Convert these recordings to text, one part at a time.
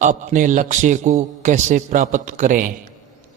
अपने लक्ष्य को कैसे प्राप्त करें?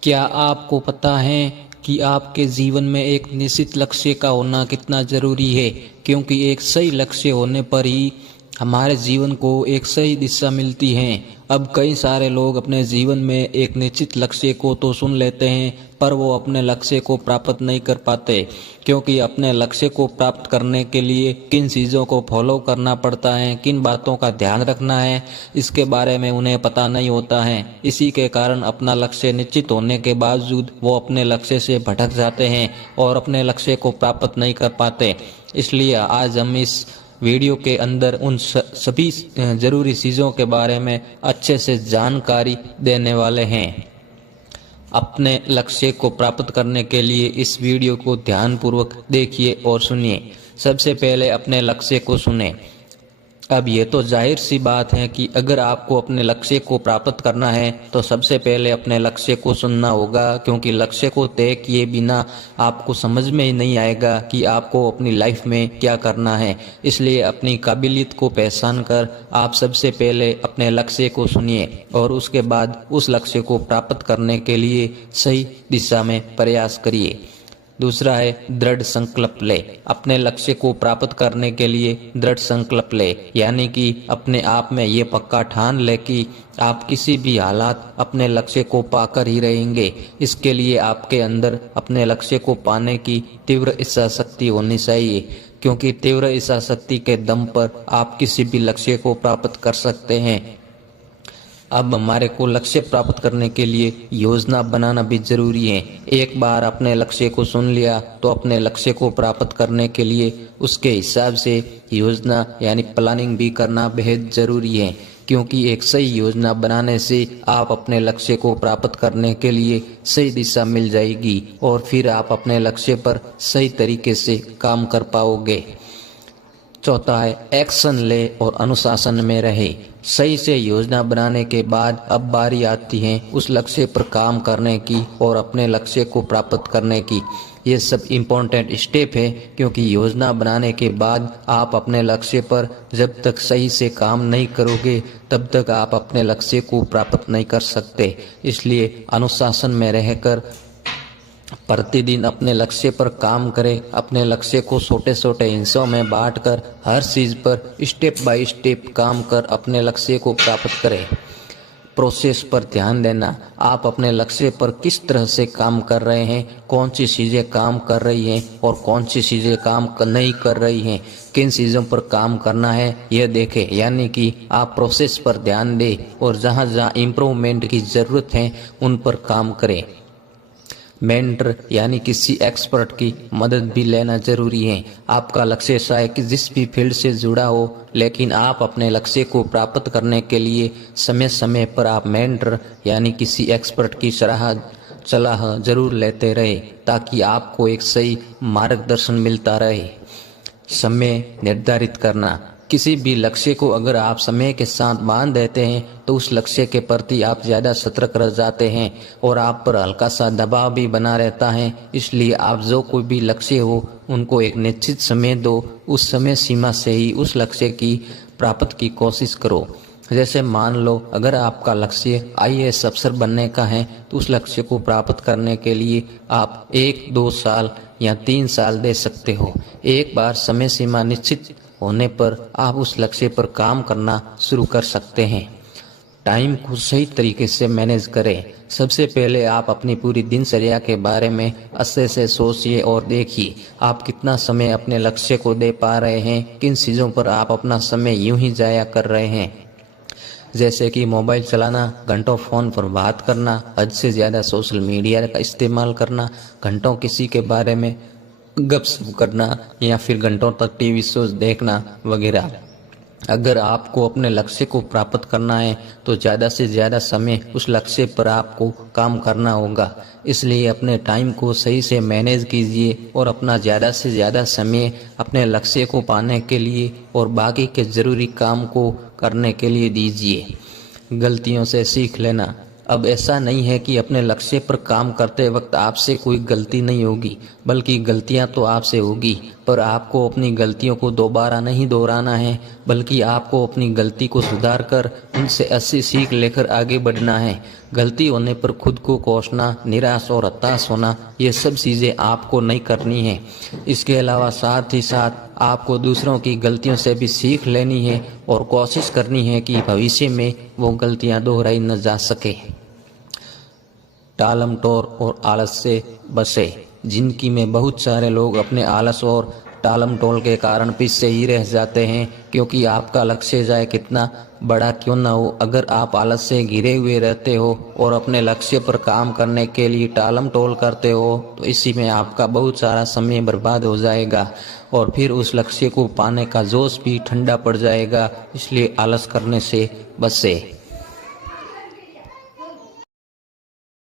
क्या आपको पता है कि आपके जीवन में एक निश्चित लक्ष्य का होना कितना जरूरी है? क्योंकि एक सही लक्ष्य होने पर ही हमारे जीवन को एक सही दिशा मिलती है। अब कई सारे लोग अपने जीवन में एक निश्चित लक्ष्य को तो सुन लेते हैं, पर वो अपने लक्ष्य को प्राप्त नहीं कर पाते, क्योंकि अपने लक्ष्य को प्राप्त करने के लिए किन चीज़ों को फॉलो करना पड़ता है, किन बातों का ध्यान रखना है, इसके बारे में उन्हें पता नहीं होता है। इसी के कारण अपना लक्ष्य निश्चित होने के बावजूद वो अपने लक्ष्य से भटक जाते हैं और अपने लक्ष्य को प्राप्त नहीं कर पाते। इसलिए आज हम इस वीडियो के अंदर उन सभी जरूरी चीज़ों के बारे में अच्छे से जानकारी देने वाले हैं। अपने लक्ष्य को प्राप्त करने के लिए इस वीडियो को ध्यानपूर्वक देखिए और सुनिए। सबसे पहले अपने लक्ष्य को सुने। अब ये तो जाहिर सी बात है कि अगर आपको अपने लक्ष्य को प्राप्त करना है तो सबसे पहले अपने लक्ष्य को सुनना होगा, क्योंकि लक्ष्य को तय किए बिना आपको समझ में ही नहीं आएगा कि आपको अपनी लाइफ में क्या करना है। इसलिए अपनी काबिलियत को पहचान कर आप सबसे पहले अपने लक्ष्य को सुनिए और उसके बाद उस लक्ष्य को प्राप्त करने के लिए सही दिशा में प्रयास करिए। दूसरा है दृढ़ संकल्प ले। अपने लक्ष्य को प्राप्त करने के लिए दृढ़ संकल्प ले, यानी कि अपने आप में ये पक्का ठान ले कि आप किसी भी हालात अपने लक्ष्य को पाकर ही रहेंगे। इसके लिए आपके अंदर अपने लक्ष्य को पाने की तीव्र इच्छा शक्ति होनी चाहिए, क्योंकि तीव्र इच्छा शक्ति के दम पर आप किसी भी लक्ष्य को प्राप्त कर सकते हैं। अब हमारे को लक्ष्य प्राप्त करने के लिए योजना बनाना भी जरूरी है। एक बार अपने लक्ष्य को सुन लिया तो अपने लक्ष्य को प्राप्त करने के लिए उसके हिसाब से योजना यानी प्लानिंग भी करना बेहद जरूरी है, क्योंकि एक सही योजना बनाने से आप अपने लक्ष्य को प्राप्त करने के लिए सही दिशा मिल जाएगी और फिर आप अपने लक्ष्य पर सही तरीके से काम कर पाओगे। चौथा है एक्शन ले और अनुशासन में रहे। सही से योजना बनाने के बाद अब बारी आती है उस लक्ष्य पर काम करने की और अपने लक्ष्य को प्राप्त करने की। ये सब इम्पोर्टेंट स्टेप है, क्योंकि योजना बनाने के बाद आप अपने लक्ष्य पर जब तक सही से काम नहीं करोगे तब तक आप अपने लक्ष्य को प्राप्त नहीं कर सकते। इसलिए अनुशासन में रहकर प्रतिदिन अपने लक्ष्य पर काम करें। अपने लक्ष्य को छोटे छोटे हिस्सों में बांटकर हर चीज़ पर स्टेप बाय स्टेप काम कर अपने लक्ष्य को प्राप्त करें। प्रोसेस पर ध्यान देना। आप अपने लक्ष्य पर किस तरह से काम कर रहे हैं, कौन सी चीज़ें काम कर रही हैं और कौन सी चीज़ें काम नहीं कर रही हैं, किन चीज़ों पर काम करना है यह देखें। यानी कि आप प्रोसेस पर ध्यान दें और जहाँ जहाँ इम्प्रूवमेंट की ज़रूरत है उन पर काम करें। मेंटर यानी किसी एक्सपर्ट की मदद भी लेना जरूरी है। आपका लक्ष्य शायद कि जिस भी फील्ड से जुड़ा हो, लेकिन आप अपने लक्ष्य को प्राप्त करने के लिए समय समय पर आप मेंटर यानी किसी एक्सपर्ट की सलाह जरूर लेते रहे, ताकि आपको एक सही मार्गदर्शन मिलता रहे। समय निर्धारित करना। किसी भी लक्ष्य को अगर आप समय के साथ बांध देते हैं तो उस लक्ष्य के प्रति आप ज़्यादा सतर्क रह जाते हैं और आप पर हल्का सा दबाव भी बना रहता है। इसलिए आप जो कोई भी लक्ष्य हो उनको एक निश्चित समय दो, उस समय सीमा से ही उस लक्ष्य की प्राप्त की कोशिश करो। जैसे मान लो अगर आपका लक्ष्य IAS अफसर बनने का है तो उस लक्ष्य को प्राप्त करने के लिए आप 1-2 साल या 3 साल दे सकते हो। एक बार समय सीमा निश्चित होने पर आप उस लक्ष्य पर काम करना शुरू कर सकते हैं। टाइम को सही तरीके से मैनेज करें। सबसे पहले आप अपनी पूरी दिनचर्या के बारे में अच्छे से सोचिए और देखिए आप कितना समय अपने लक्ष्य को दे पा रहे हैं, किन चीज़ों पर आप अपना समय यूं ही जाया कर रहे हैं, जैसे कि मोबाइल चलाना, घंटों फ़ोन पर बात करना, हद से ज़्यादा सोशल मीडिया का इस्तेमाल करना, घंटों किसी के बारे में गपशप करना या फिर घंटों तक टीवी शोज देखना वगैरह। अगर आपको अपने लक्ष्य को प्राप्त करना है तो ज़्यादा से ज़्यादा समय उस लक्ष्य पर आपको काम करना होगा। इसलिए अपने टाइम को सही से मैनेज कीजिए और अपना ज़्यादा से ज़्यादा समय अपने लक्ष्य को पाने के लिए और बाकी के ज़रूरी काम को करने के लिए दीजिए। गलतियों से सीख लेना। अब ऐसा नहीं है कि अपने लक्ष्य पर काम करते वक्त आपसे कोई गलती नहीं होगी, बल्कि गलतियां तो आपसे होगी, पर आपको अपनी गलतियों को दोबारा नहीं दोहराना है। बल्कि आपको अपनी गलती को सुधार कर उनसे अच्छी सीख लेकर आगे बढ़ना है। गलती होने पर खुद को कोसना, निराश और हताश होना, ये सब चीज़ें आपको नहीं करनी है। इसके अलावा साथ ही साथ आपको दूसरों की गलतियों से भी सीख लेनी है और कोशिश करनी है कि भविष्य में वो गलतियां दोहराई न जा सके। टालम टोल और आलस से बचे। जिंदगी में बहुत सारे लोग अपने आलस और टालम टोल के कारण पीछे ही रह जाते हैं, क्योंकि आपका लक्ष्य चाहे कितना बड़ा क्यों न हो, अगर आप आलस से घिरे हुए रहते हो और अपने लक्ष्य पर काम करने के लिए टालम टोल करते हो तो इसी में आपका बहुत सारा समय बर्बाद हो जाएगा और फिर उस लक्ष्य को पाने का जोश भी ठंडा पड़ जाएगा। इसलिए आलस करने से बचे।